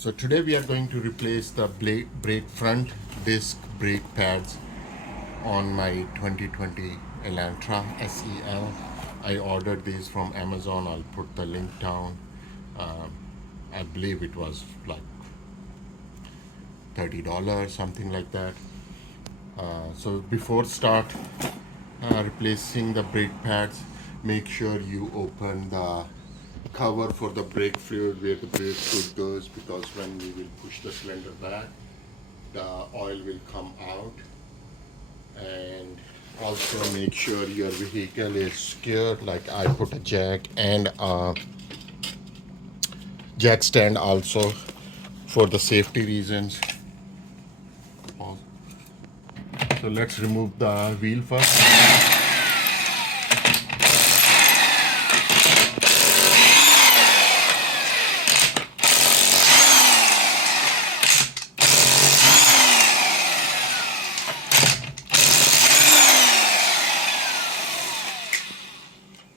So today we are going to replace the brake front disc brake pads on my 2020 Elantra SEL. I ordered these from Amazon. I'll put the link down. Um, I believe it was like $30, something like that. So before start replacing the brake pads, make sure you open the cover for the brake fluid where the brake fluid goes, because when we will push the cylinder back, the oil will come out. And also make sure your vehicle is secured. Like I put a jack and a jack stand also for the safety reasons. So let's remove the wheel first.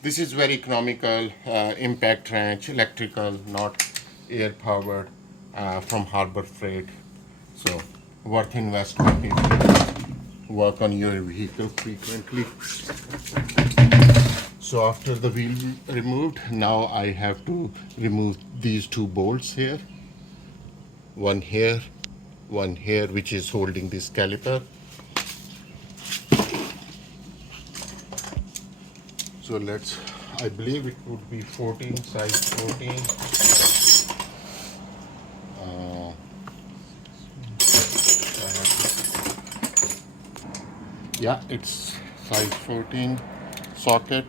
This is very economical impact wrench, electrical, not air powered, from Harbor Freight. So worth investment if you work on your vehicle frequently. So after the wheel removed, now I have to remove these two bolts here. One here, which is holding this caliper. So I believe it would be 14, size 14. Yeah, it's size 14 socket.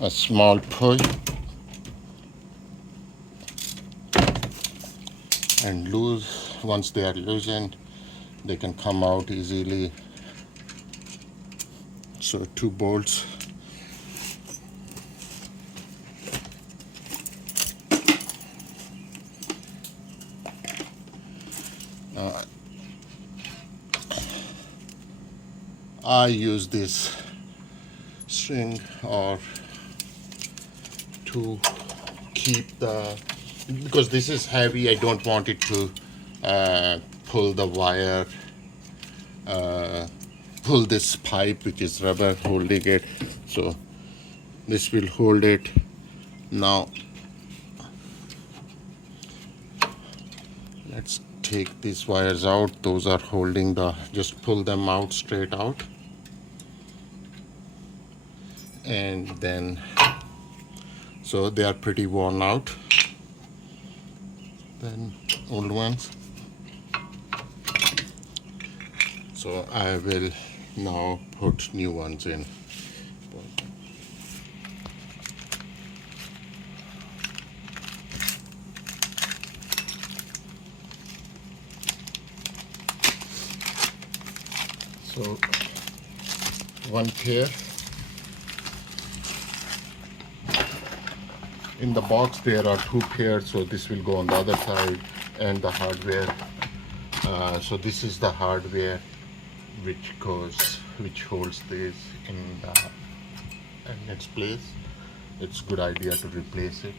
A small push and loose. Once they are loosened, they can come out easily. So two bolts. I use this string or to keep because this is heavy, I don't want it to pull the wire, pull this pipe which is rubber holding it. So this will hold it. Now let's take these wires out. Those are holding just pull them out straight out. And then, so they are pretty worn out than old ones. So I will now put new ones in. So one pair. In the box there are two pairs, so this will go on the other side, and the hardware. So this is the hardware which holds this in its place. It's a good idea to replace it.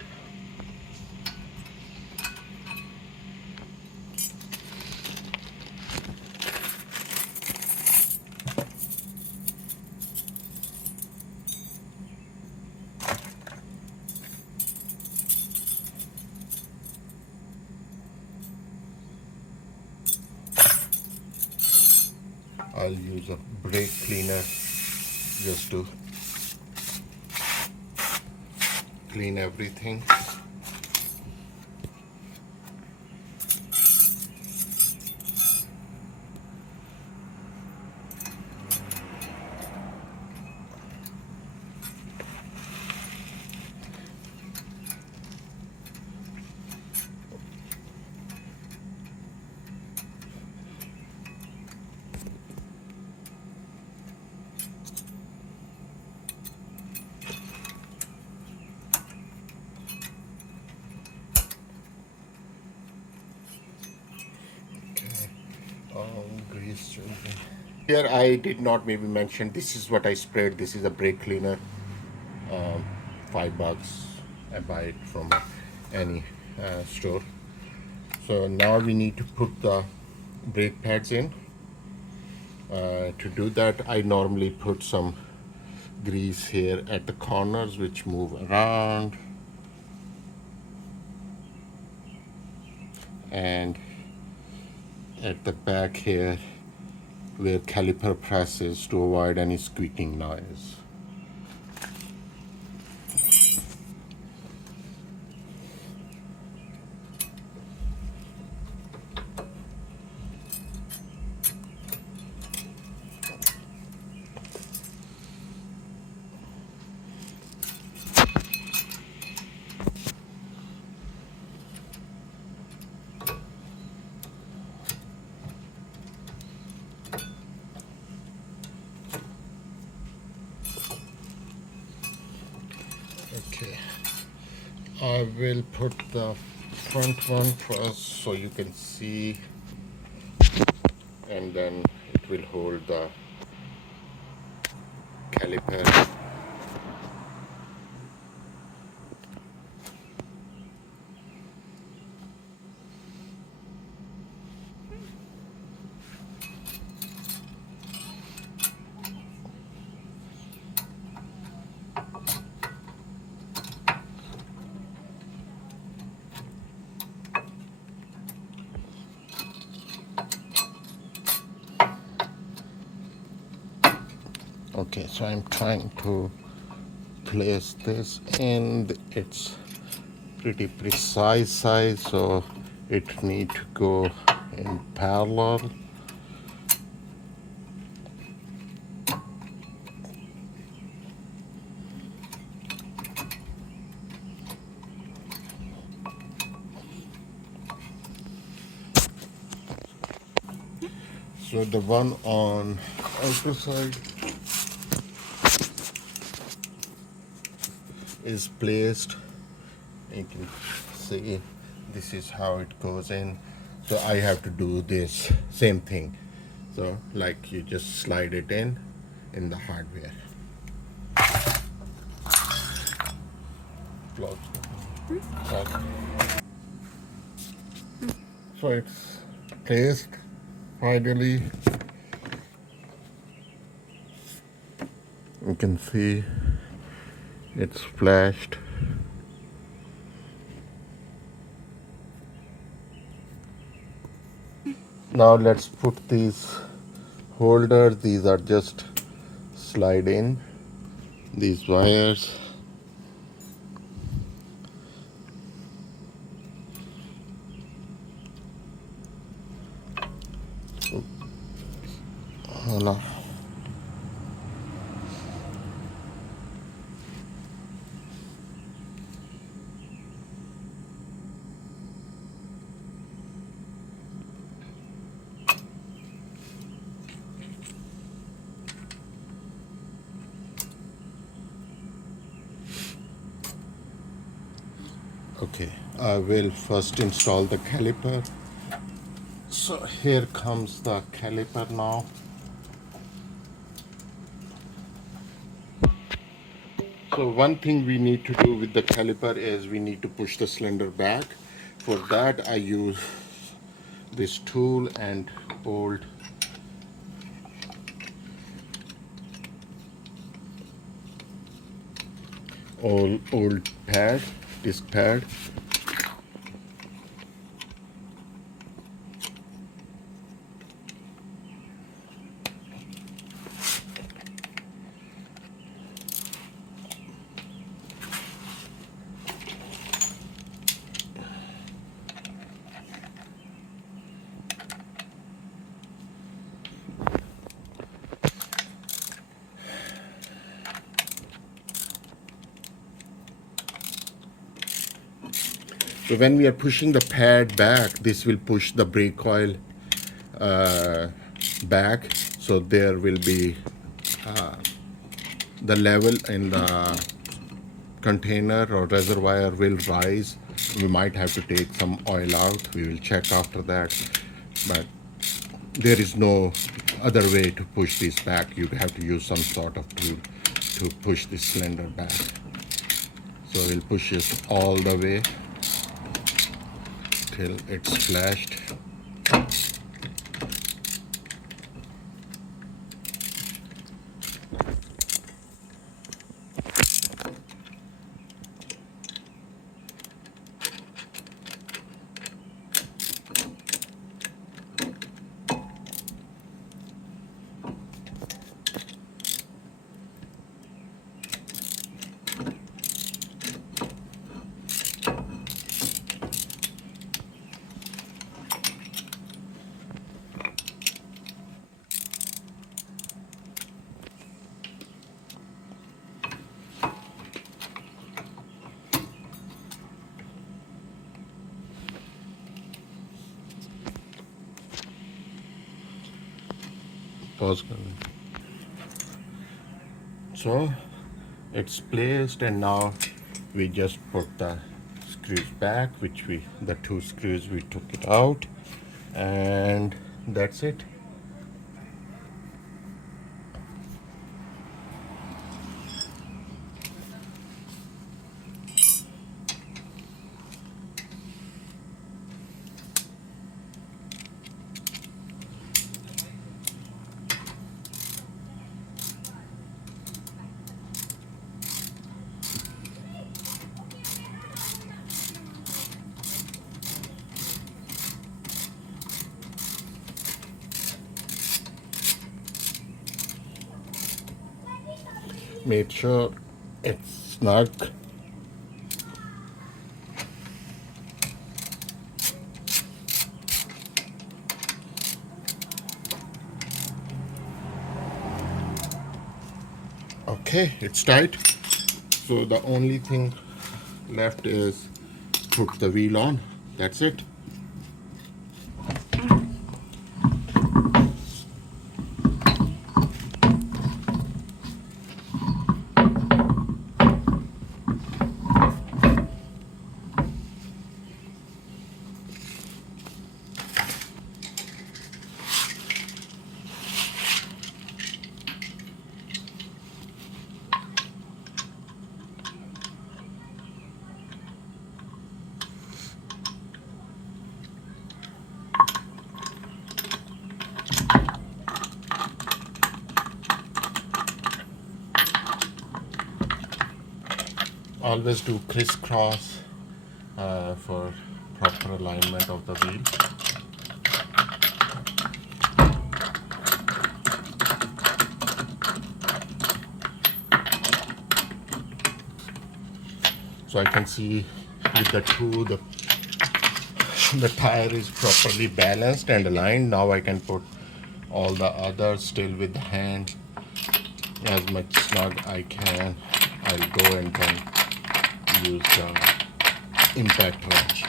I'll use a brake cleaner just to clean everything. Grease changing. Here I did not maybe mention, this is what I sprayed. This is a brake cleaner, $5. I buy it from any store. So now we need to put the brake pads in. To do that, I normally put some grease here at the corners which move around, and at the back here where caliper presses to avoid any squeaking noise. Okay, I will put the front one first so you can see, and then it will hold the caliper. Okay, so I'm trying to place this, and it's pretty precise size, so it need to go in parallel. So the one on outer side is placed. You can see this is how it goes in. So I have to do this same thing. So like you just slide it in the hardware. Close. Okay. So it's placed finally. You can see it's flashed. Now let's put these holders. These are just slide in these wires. Oh, no. Okay, I will first install the caliper. So here comes the caliper now. So one thing we need to do with the caliper is we need to push the cylinder back. For that I use this tool and old pad, disc pad. So when we are pushing the pad back, this will push the brake oil back. So there will be the level in the container or reservoir will rise. We might have to take some oil out. We will check after that. But there is no other way to push this back. You have to use some sort of tool to push this cylinder back. So we'll push it all the way till it's flashed. Pause. So it's placed, and now we just put the screws back, the two screws we took it out, and that's it. Make sure it's snug. Okay, it's tight. So the only thing left is put the wheel on. That's it. Always do crisscross for proper alignment of the wheel. So I can see with the two, the tire is properly balanced and aligned. Now I can put all the others still with the hand as much snug I can. I'll go and then use the impact wrench.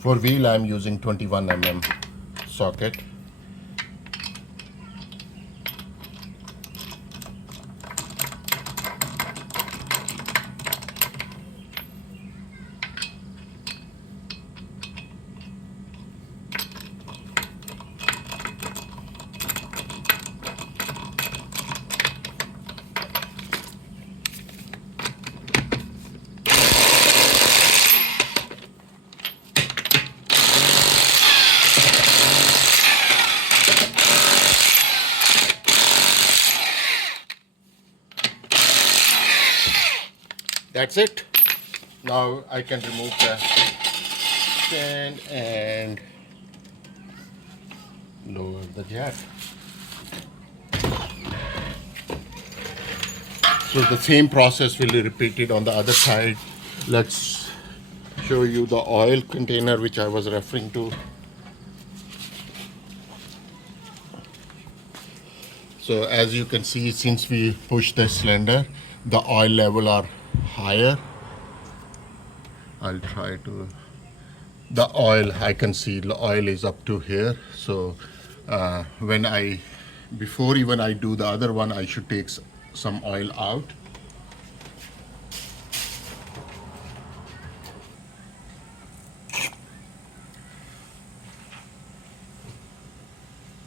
For wheel I'm using 21 mm socket. That's it. Now I can remove the stand and lower the jack. So the same process will be repeated on the other side. Let's show you the oil container which I was referring to. So as you can see, since we pushed the cylinder, the oil level are higher. I'll try to, the oil, I can see the oil is up to here. So when I Before even I do the other one, I should take some oil out.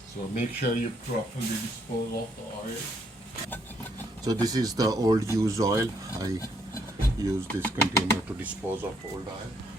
So make sure you properly dispose of the oil. So this is the old used oil. I use this container to dispose of old oil.